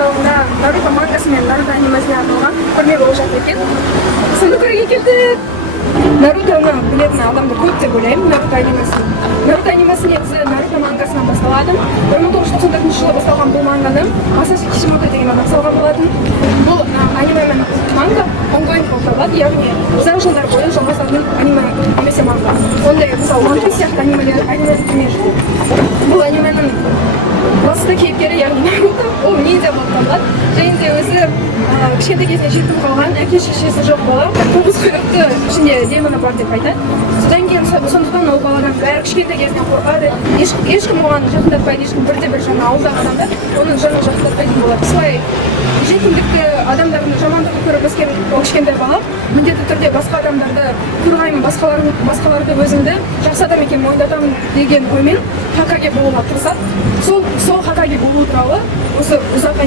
орталығында Наруто мангасы мен Наруто анимасына арналған көрме болып жатыр екен. Соны көруге келдік. Нарутоны білетін адамдар көп деп ойлаймын. Наруто анимасы негізі Наруто мангасынан басталады. 1994 жылы басталған бұл манганы Масаси Кишимото деген адам салған болатын. Бұл аниме мен манга онгоинг болып табылады, яғни ұзақ жылдар бойы жалғасатын аниме немесе манга. Ондай мысалы One Piece сияқты аниме дүние жоқ. Бұл анименің басты кейіпкері, яғни Наруто, ол ниндзя болып табылады. Және де өзі кішкентай кезінен жетім қалған, әке-шешесі жоқ бала, 9 құйрықты ішінде демоны бар деп айтады. Содан кейін сондықтан ол баладан бәрі кішкентай кезінен қорқады. Ешкім оған жақындатпайды, ешкім бірде-бір жаңа ауылдағы адамдар оның жанын жақындатпайтын болады. Осылай жетімдікті адамдардың жамандығын көріп өскен ол кішкентай бала міндетті түрде басқа адамдарды қорғаймын, басқаларды өзімді жақсы адам екенін мойындатамын деген оймен Хокаге болуға тырысады. Сол Хокаге болу туралы осы ұзақ